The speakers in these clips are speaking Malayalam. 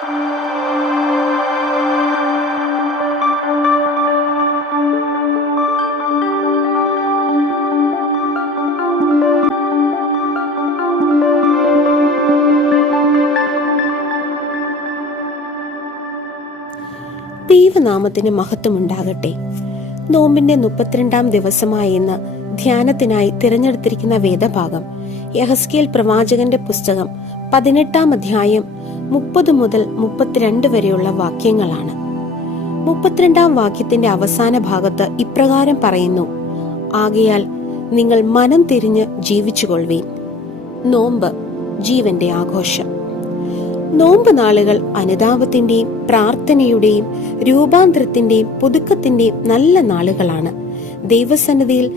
ദൈവനാമത്തിന് മഹത്വമുണ്ടാകട്ടെ. നോമ്പിന്റെ 32-ാം ദിവസമായ ഇന്ന് ധ്യാനത്തിനായി തിരഞ്ഞെടുത്തിരിക്കുന്ന വേദഭാഗം യെഹെസ്കേൽ പ്രവാചകന്റെ പുസ്തകം 18-ാം അധ്യായം 30 മുതൽ 32 വരെയുള്ള വാക്യങ്ങളാണ്. 32-ാം വാക്യത്തിന്റെ അവസാന ഭാഗത്ത് ഇപ്രകാരം പറയുന്നു: ആകയാൽ നിങ്ങൾ മനം തിരിഞ്ഞ് ജീവിച്ചുകൊള്ളുവീൻ. നോമ്പ് ജീവന്റെ ആഘോഷം. നോമ്പ് നാളുകൾ അനുതാപത്തിന്റെയും പ്രാർത്ഥനയുടെയും രൂപാന്തരത്തിന്റെയും പുതുക്കത്തിന്റെയും നല്ല നാളുകളാണ്. ദൈവസന്നിധിയിൽ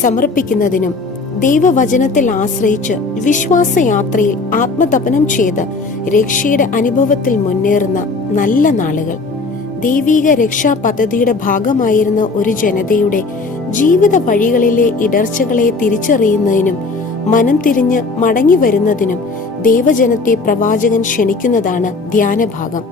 സമർപ്പിക്കുന്നതിനും ദൈവവചനത്തിൽ ആശ്രയിച്ച് വിശ്വാസയാത്രയിൽ ആത്മതപനം ചെയ്ത് രക്ഷയുടെ അനുഭവത്തിൽ മുന്നേറുന്ന നല്ല നാളുകൾ. ദൈവിക രക്ഷാ പദ്ധതിയുടെ ഭാഗമായിരുന്ന ഒരു ജനതയുടെ ജീവിത വഴികളിലെ ഇടർച്ചകളെ തിരിച്ചറിയുന്നതിനും മനം തിരിഞ്ഞ് മടങ്ങി വരുന്നതിനും ദൈവജനത്തെ പ്രവാചകൻ ക്ഷണിക്കുന്നതാണ് ധ്യാനഭാഗം.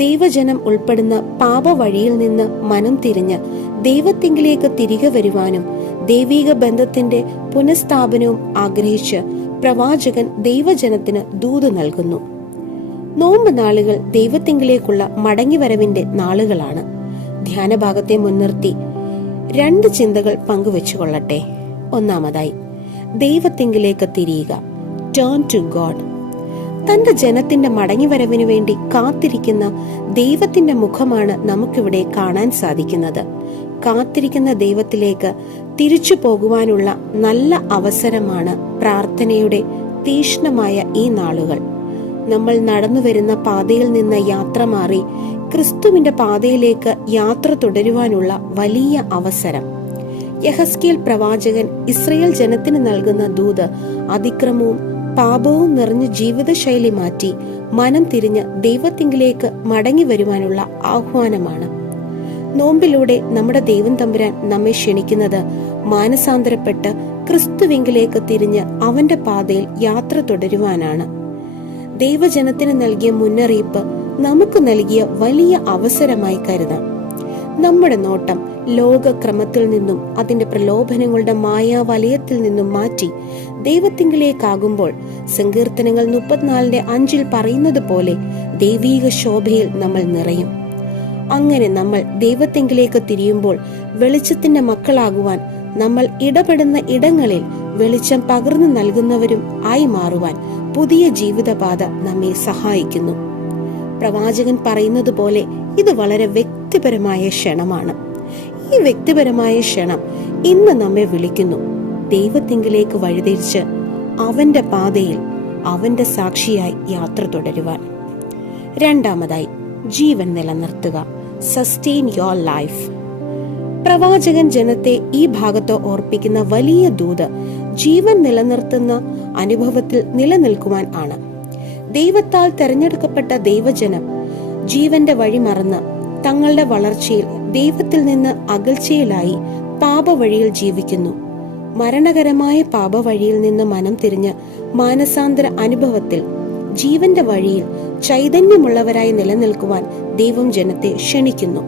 ദൈവജനം ഉൾപ്പെടുന്ന പാപവഴിയിൽ നിന്ന് മനം തിരിഞ്ഞ് ദൈവത്തിങ്കിലേക്ക് തിരികെ വരുവാനും ദൈവിക ബന്ധത്തിന്റെ പുനഃസ്ഥാപനവും ആഗ്രഹിച്ച് പ്രവാചകൻ ദൈവജനത്തിന് ദൂത് നൽകുന്നു. നോമ്പ് നാളുകൾ ദൈവത്തിങ്കിലേക്കുള്ള മടങ്ങിവരവിന്റെ നാളുകളാണ്. ധ്യാനഭാഗത്തെ മുൻനിർത്തി 2 ചിന്തകൾ പങ്കുവെച്ചുകൊള്ളട്ടെ. ഒന്നാമതായി, ദൈവത്തിങ്കിലേക്ക് തിരിയുക, ടേൺ ടു ഗോഡ്. തന്റെ ജനത്തിന്റെ മടങ്ങിവരവിനു വേണ്ടി കാത്തിരിക്കുന്ന ദൈവത്തിന്റെ മുഖമാണ് നമുക്കിവിടെ കാണാൻ സാധിക്കുന്നത്. കാത്തിരിക്കുന്ന ദൈവത്തിലേക്ക് തിരിച്ചു പോകുവാനുള്ള നല്ല അവസരമാണ് പ്രാർത്ഥനയുടെ തീക്ഷ്ണമായ ഈ നാളുകൾ. നമ്മൾ നടന്നു വരുന്ന പാതയിൽ നിന്ന് യാത്ര മാറി ക്രിസ്തുവിന്റെ പാതയിലേക്ക് യാത്ര തുടരുവാനുള്ള വലിയ അവസരം. യെഹെസ്കേൽ പ്രവാചകൻ ഇസ്രയേൽ ജനത്തിന് നൽകുന്ന ദൂത് അതിക്രമവും പാപവും നിറഞ്ഞ ജീവിതശൈലി മാറ്റി മനം തിരിഞ്ഞ് ദൈവത്തിങ്കിലേക്ക് മടങ്ങി വരുവാനുള്ള ആഹ്വാനമാണ്. നോമ്പിലൂടെ നമ്മുടെ ദൈവം തമ്പുരാൻ നമ്മെ ക്ഷണിക്കുന്നത് മാനസാന്തരപ്പെട്ട് ക്രിസ്തുവിങ്കിലേക്ക് തിരിഞ്ഞ് അവന്റെ പാതയിൽ യാത്ര തുടരുവാനാണ്. ദൈവജനത്തിന് നൽകിയ മുന്നറിയിപ്പ് നമുക്ക് നൽകിയ വലിയ അവസരമായി കരുതാം. നമ്മുടെ നോട്ടം ലോകക്രമത്തിൽ നിന്നും അതിന്റെ പ്രലോഭനങ്ങളുടെ മായാവലയത്തിൽ നിന്നും മാറ്റി ദൈവത്തിങ്കിലേക്കാകുമ്പോൾ സങ്കീർത്തനങ്ങൾ 34:5 പറയുന്നത് പോലെ ദൈവീക ശോഭയിൽ നമ്മൾ നിറയും. അങ്ങനെ നമ്മൾ ദൈവത്തിങ്കിലേക്ക് തിരിയുമ്പോൾ വെളിച്ചത്തിന്റെ മക്കളാകുവാൻ, നമ്മൾ ഇടപെടുന്ന ഇടങ്ങളിൽ വെളിച്ചം പകർന്നു നൽകുന്നവരും ആയി മാറുവാൻ പുതിയ ജീവിതപാത നമ്മെ സഹായിക്കുന്നു. പ്രവാചകൻ പറയുന്നത് പോലെ ഇത് വളരെ വ്യക്തിപരമായ ക്ഷണമാണ്. ഈ വ്യക്തിപരമായ ക്ഷണം ഇന്ന് നമ്മെ വിളിക്കുന്നു ദൈവത്തിങ്കിലേക്ക് വഴിതിരിച്ച് അവന്റെ പാതയിൽ അവന്റെ സാക്ഷിയായി യാത്ര തുടരുവാൻ. രണ്ടാമതായി, ജീവൻ നിലനിർത്തുക, സസ്റ്റെയിൻ യുവർ ലൈഫ്. പ്രവാചകൻ ജനത്തെ ഈ ഭാഗത്ത് ഓർപ്പിക്കുന്ന വലിയ ദൂത് ജീവൻ നിലനിർത്തുന്ന അനുഭവത്തിൽ നിലനിൽക്കുവാൻ ആണ്. ദൈവത്താൽ തെരഞ്ഞെടുക്കപ്പെട്ട ദൈവജനം ജീവന്റെ വഴി മറന്ന് തങ്ങളുടെ വളർച്ചയിൽ ദൈവത്തിൽ നിന്ന് അകൽച്ചയിലായി പാപവഴിയിൽ ജീവിക്കുന്നു. മരണകരമായ പാപവഴിയിൽ നിന്ന് മനം തിരിഞ്ഞ് മാനസാന്തര അനുഭവത്തിൽ ജീവന്റെ വഴിയിൽ ചൈതന്യമുള്ളവരായി നിലനിൽക്കുവാൻ ദൈവം ജനത്തെ ക്ഷണിക്കുന്നു.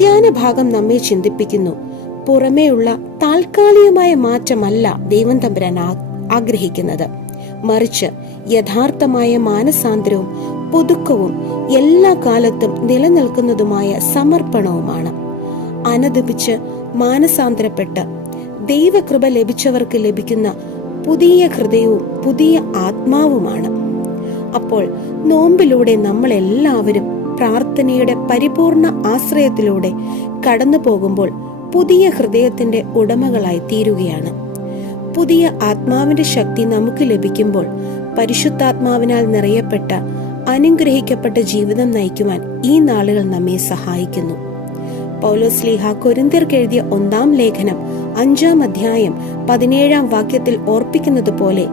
ധ്യാനഭാഗം നമ്മെ ചിന്തിപ്പിക്കുന്നു, പുറമേയുള്ള താൽക്കാലികമായ മാറ്റമല്ല ദൈവം തമ്പുരാൻ ആഗ്രഹിക്കുന്നത്, മറിച്ച് യഥാർത്ഥമായ മാനസാന്തരവും പുതുക്കവും എല്ലാ കാലത്തും നിലനിൽക്കുന്നതുമായ സമർപ്പണവുമാണ്. അനദപിച്ച് മാനസാന്തരപ്പെട്ട് ദൈവകൃപ ലഭിച്ചവർക്ക് ലഭിക്കുന്ന പുതിയ ഹൃദയവും പുതിയ ആത്മാവുമാണ്. അപ്പോൾ നോമ്പിലൂടെ നമ്മൾ എല്ലാവരും പ്രാർത്ഥനയുടെ പരിപൂർണ ആശ്രയത്തിലൂടെ കടന്നു പോകുമ്പോൾ പുതിയ ഹൃദയത്തിന്റെ ഉടമകളായി തീരുകയാണ്. പുതിയ ആത്മാവിന്റെ ശക്തി നമുക്ക് ലഭിക്കുമ്പോൾ പരിശുദ്ധാത്മാവിനാൽ നിറയപ്പെട്ട അനുഗ്രഹിക്കപ്പെട്ട ജീവിതം നയിക്കുവാൻ ഈ നാളുകൾ നമ്മെ സഹായിക്കുന്നു. പൗലോസ്ലീഹ കൊരിന്ത്യർക്ക് എഴുതിയ 1-ാം ലേഖനം 5-ാം അധ്യായം 17-ാം വാക്യത്തിൽ ഓർപ്പിക്കുന്നത് പോലെ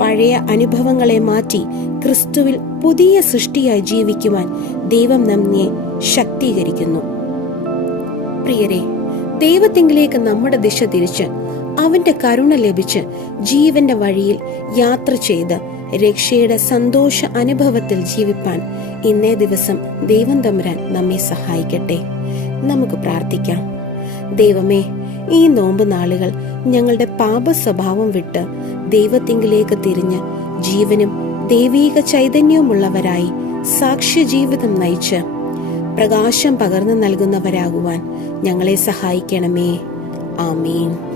പഴയ അനുഭവങ്ങളെ മാറ്റി ക്രിസ്തുവിൽ പുതിയ സൃഷ്ടിയായി ജീവിക്കുവാൻ ദൈവം നമ്മെ ശക്തീകരിക്കുന്നു. പ്രിയരെ, ദൈവത്തിങ്കിലേക്ക് നമ്മുടെ ദിശ തിരിച്ച് അവന്റെ കരുണ ലഭിച്ച് ജീവന്റെ വഴിയിൽ യാത്ര ചെയ്ത് രക്ഷയുടെ സന്തോഷ അനുഭവത്തിൽ ജീവിപ്പാൻ ഇന്നേ ദിവസം ദൈവം തമ്പുരാൻ നമ്മെ സഹായിക്കട്ടെ. നമുക്ക് പ്രാർത്ഥിക്കാം. ദൈവമേ, ഈ നോമ്പ് നാളുകൾ ഞങ്ങളുടെ പാപ സ്വഭാവം വിട്ട് ദൈവത്തിങ്കിലേക്ക് തിരിഞ്ഞ് ജീവനും ദൈവീക ചൈതന്യവുമുള്ളവരായി സാക്ഷ്യ ജീവിതം നയിച്ച് പ്രകാശം പകർന്നു നൽകുന്നവരാകുവാൻ ഞങ്ങളെ സഹായിക്കണമേ. ആമേൻ.